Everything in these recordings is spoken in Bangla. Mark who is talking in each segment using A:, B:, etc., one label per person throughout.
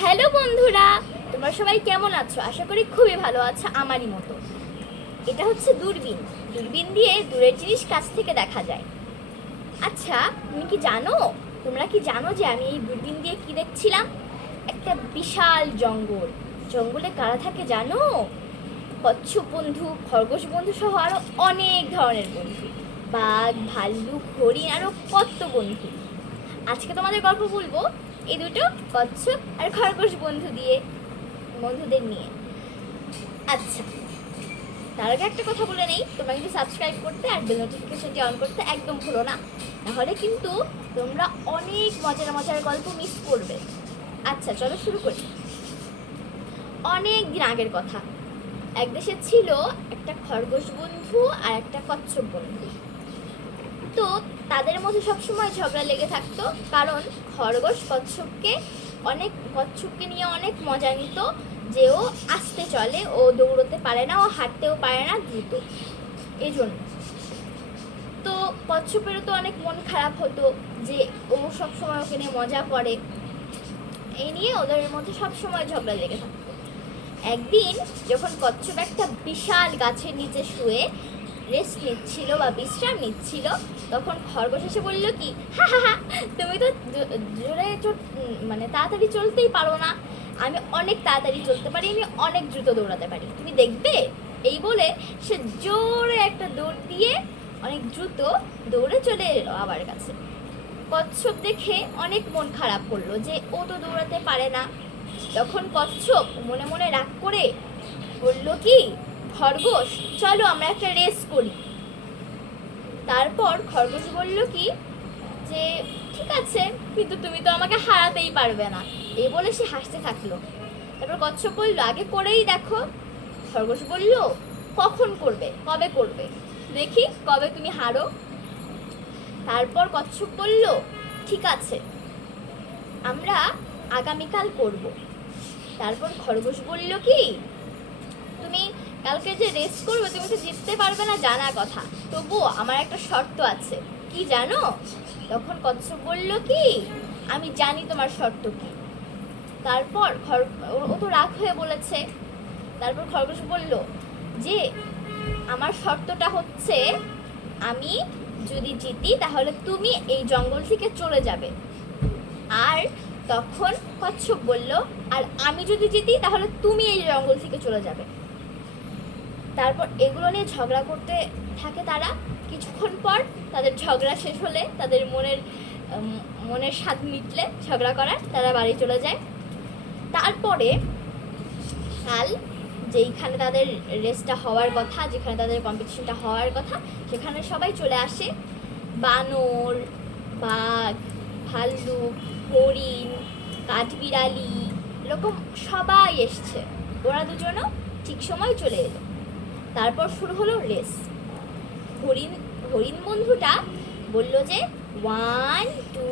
A: হ্যালো বন্ধুরা, তোমরা সবাই কেমন আছো? আশা করি খুবই ভালো আছো, আমারই মতো। এটা হচ্ছে দূরবীন। দূরবীন দিয়ে দূরের জিনিস কাছ থেকে দেখা যায়। আচ্ছা তুমি কি জানো? তোমরা কি জানো যে আমি এই দূরবীন দিয়ে কি দেখছিলাম? একটা বিশাল জঙ্গল। জঙ্গলে কারা থাকে জানো? কচ্ছপ বন্ধু, খরগোশ বন্ধু সহ আরও অনেক ধরনের বন্ধু। বাঘ, ভাল্লুক, হরিণ, আরও কত বন্ধু। আজকে তোমাদের গল্প বলব এই দুটো কচ্ছপ আর খরগোশ বন্ধু দিয়ে, বন্ধুদের নিয়ে। আচ্ছা তার আগে একটা কথা বলে নেই, তোমরা কিন্তু সাবস্ক্রাইব করতে আর বেল নোটিফিকেশনটি অন করতে একদম ভুলো না। নাহলে কিন্তু তোমরা অনেক মজার মজার গল্প মিস করবে। আচ্ছা চলো শুরু করি। অনেক দিন আগের কথা। এক দেশে ছিল একটা খরগোশ বন্ধু আর একটা কচ্ছপ বন্ধু। তো তাদের মধ্যে সবসময় ঝগড়া লেগে থাকতো, কারণ খরগোশ কচ্ছপকে অনেক, কচ্ছপকে নিয়ে অনেক মজা নিত, যে ও আসতে চলে, ও দৌড়তে পারে না, ও হাঁটতেও পারে না দ্রুত। এই জন্য তো কচ্ছপেরও তো অনেক মন খারাপ হতো যে ও সবসময় ওকে নিয়ে মজা করে। এই নিয়ে ওদের মধ্যে সবসময় ঝগড়া লেগে থাকতো। একদিন যখন কচ্ছপ একটা বিশাল গাছের নিচে শুয়ে রেস্ট নিচ্ছিল বা বিশ্রাম নিচ্ছিল, তখন খরগোশ এসে বলল কি তুমি তো জোরে মানে তাড়াতাড়ি চলতেই পারো না। আমি অনেক তাড়াতাড়ি চলতে পারি, আমি অনেক দ্রুত দৌড়াতে পারি। তুমি দেখবে? এই বলে সে জোরে একটা দৌড় দিয়ে অনেক দ্রুত দৌড়ে চলে এলো আবার কাছে। কচ্ছপ দেখে অনেক মন খারাপ করল যে ও তো দৌড়াতে পারে না। তখন কচ্ছপ মনে মনে রাগ করে বলল কি খরগোশ, চলো আমরা একটা রেস করি। তারপর খরগোশ বলল কি, যে ঠিক আছে, কিন্তু তুমি তো আমাকে হারাতেই পারবে না। এই বলে সে হাসতে থাকল। তারপর কচ্ছপ বলল, আগে করেই দেখো। খরগোশ বলল, কখন করবে? কবে করবে? দেখি কবে তুমি হারো। তারপর কচ্ছপ বলল, ঠিক আছে, আমরা আগামীকাল করব। তারপর খরগোশ বলল কি, তুমি কালকে যে রেস করবে, তুমি তো জিততে পারবে না জানা কথা। তবুও আমার একটা শর্ত আছে। কি জানো? তখন কচ্ছপ বলল কি, আমি জানি তোমার শর্ত কি। তারপর খর ও- তো রাগ হয়ে বলেছে। তারপর খরগোশ বলল, যে, আমার শর্তটা হচ্ছে, আমি যদি জিতি, তাহলে তুমি এই জঙ্গল থেকে চলে যাবে। আর তখন কচ্ছপ বলল, আর আমি যদি জিতি, তাহলে তুমি এই জঙ্গল থেকে চলে যাবে। তারপর এগুলো নিয়ে ঝগড়া করতে থাকে তারা। কিছুক্ষণ পর তাদের ঝগড়া শেষ হলে তাদের মনের মনের স্বাদ মিটলে ঝগড়া করার তারা বাড়ি চলে যায়। তারপরে কাল যেইখানে তাদের রেসটা হওয়ার কথা, যেখানে তাদের কম্পিটিশনটা হওয়ার কথা, সেখানে সবাই চলে আসে। বানর, বাঘ, ভাল্লুক, হরিণ, কাঠবিড়ালি, এরকম সবাই এসছে। ওরা দুজনও ঠিক সময় চলে এলো। তারপর শুরু হলো রেস। হরিণ হরিণ বন্ধুটা বলল যে ওয়ান টু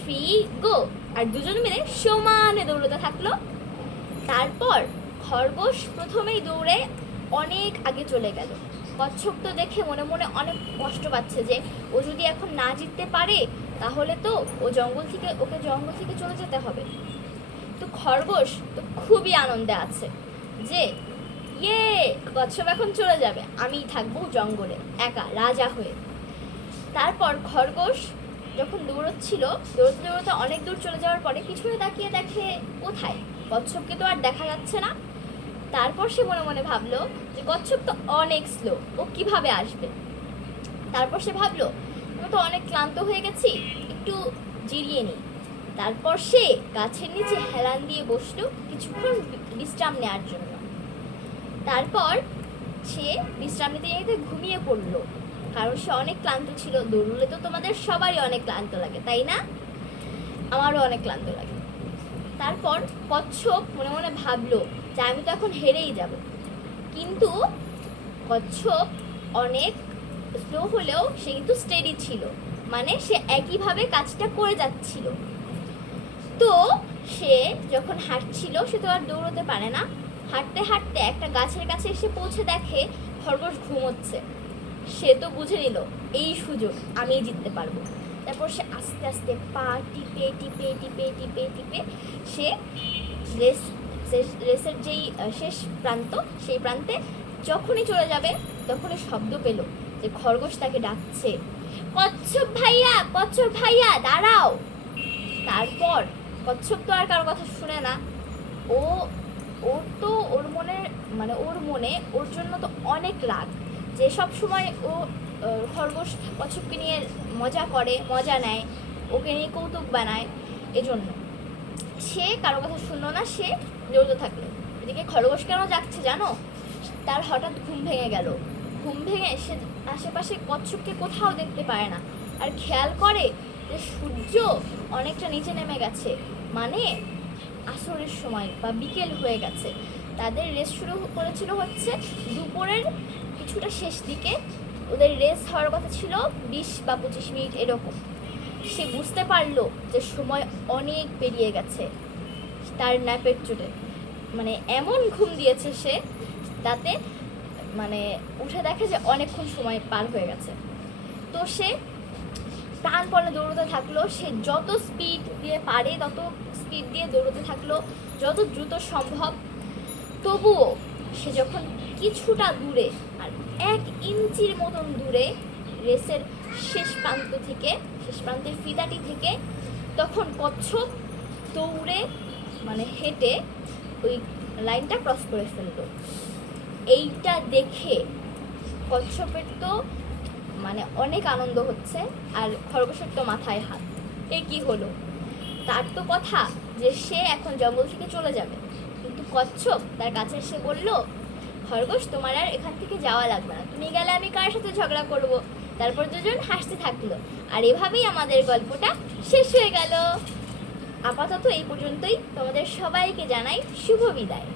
A: থ্রি গো আর দুজন মিলে সমানে দৌড়তে থাকল। তারপর খরগোশ প্রথমেই দৌড়ে অনেক আগে চলে গেল। কচ্ছপ তো দেখে মনে মনে অনেক কষ্ট পাচ্ছে যে, ও যদি এখন না জিততে পারে, তাহলে তো ও জঙ্গল থেকে, ওকে জঙ্গল থেকে চলে যেতে হবে। তো খরগোশ তো খুবই আনন্দে আছে যে ইয়ে কচ্ছপ এখন চলে যাবে। আমি থাকব জঙ্গলে, একা, রাজা হয়ে। তারপর খরগোশ যখন দৌড়চ্ছিল, দৌড়তে দৌড়তে অনেক দূর চলে যাওয়ার পরে পিছনে তাকিয়ে দেখে, কোথায়? কচ্ছপকে তো আর দেখা যাচ্ছে না। তারপর সে মনে মনে ভাবলো যে কচ্ছপ তো অনেক স্লো ও কীভাবে আসবে? তারপর সে ভাবলো আমি তো অনেক ক্লান্ত হয়ে গেছি, একটু জিরিয়ে নিই। তারপর সে গাছের নিচে হেলান দিয়ে বসল, কিছুক্ষণ বিশ্রাম নেওয়ার জন্য। তারপর সে বিশ্রাম নিতে নিতে ঘুমিয়ে পড়ল। কারণ সে অনেক ক্লান্ত ছিল। দৌড়লে তো তোমাদের সবারই অনেক ক্লান্ত লাগে, তাই না? আমারও অনেক ক্লান্ত লাগে। তারপর কচ্ছপ মনে মনে ভাবলো যে আমি তো এখন হেরেই যাব। কিন্তু কচ্ছপ অনেক স্লো হলেও সে কিন্তু স্টেডি ছিল। মানে সে একইভাবে কাজটা করে যাচ্ছিল। তো সে যখন হাঁটছিল, সে তো আর দৌড়তে পারে না। হাঁটতে হাঁটতে একটা গাছের কাছে এসে পৌঁছে দেখে খরগোশ ঘুমোচ্ছে। সে তো বুঝে নিল, এই সুযোগ আমিই জিততে পারব। তারপর সে আস্তে আস্তে পা টিপে টিপে টিপে টিপে টিপে সে রেস রেসের যেই শেষ প্রান্ত, সেই প্রান্তে যখনই চলে যাবে তখনই শব্দ পেল যে খরগোশ তাকে ডাকছে, কচ্ছপ ভাইয়া কচ্ছপ ভাইয়া, দাঁড়াও! তারপর কচ্ছপ তো আর কারও কথা শুনে না। ও ওর তো ওর মনে মানে ওর মনে ওর জন্য তো অনেক রাগ। যে সব সময় ও খরগোশ কচ্ছপকে নিয়ে মজা করে, মজা নেয়, ওকে নিয়ে কৌতুক বানায় এজন্য। সে কারও কথা শুনলো না, সে দৌড়তে থাকল। এদিকে খরগোশ কেন যাচ্ছে জানো? তার হঠাৎ ঘুম ভেঙে গেল। ঘুম ভেঙে সে আশেপাশে কচ্ছপকে কোথাও দেখতে পায় না। আর খেয়াল করে যে সূর্য অনেকটা নিচে নেমে গেছে। মানে আসরের সময় বা বিকেল হয়ে গেছে। তাদের রেস শুরু করেছিল হচ্ছে দুপুরের কিছুটা শেষ দিকে। ওদের রেস হওয়ার কথা ছিল বিশ বা পঁচিশ মিনিট এরকম। সে বুঝতে পারল যে সময় অনেক পেরিয়ে গেছে তার ন্যাপের চোটে মানে এমন ঘুম দিয়েছে সে তাতে মানে উঠে দেখে যে অনেকক্ষণ সময় পার হয়ে গেছে। তো সে প্রাণপণে দৌড়তে থাকল, সে যত স্পিড দিয়ে পারে, তত স্পিড দিয়ে দৌড়তে থাকল, যত দ্রুত সম্ভব। তবুও সে যখন কিছুটা দূরে, আর এক ইঞ্চির মতন দূরে রেসের শেষ প্রান্ত থেকে, শেষ প্রান্তের ফিতাটি থেকে, তখন কচ্ছপ দৌড়ে মানে হেঁটে ওই লাইনটা ক্রস করে ফেলল। এইটা দেখে কচ্ছপের তো মানে অনেক আনন্দ হচ্ছে আর খরগোশের তো মাথায় হাত। এ কি হলো? তার তো কথা যে সে এখন জঙ্গল থেকে চলে যাবে। কিন্তু কচ্ছপ তার কাছে এসে বলল, খরগোশ, তোমার আর এখান থেকে যাওয়া লাগবে না। তুমি গেলে আমি কার সাথে ঝগড়া করব? তারপর দুজন হাসতে থাকল। আর এভাবেই আমাদের গল্পটা শেষ হয়ে গেল। আপাতত এই পর্যন্তই। তোমাদের সবাইকে জানাই শুভ বিদায়।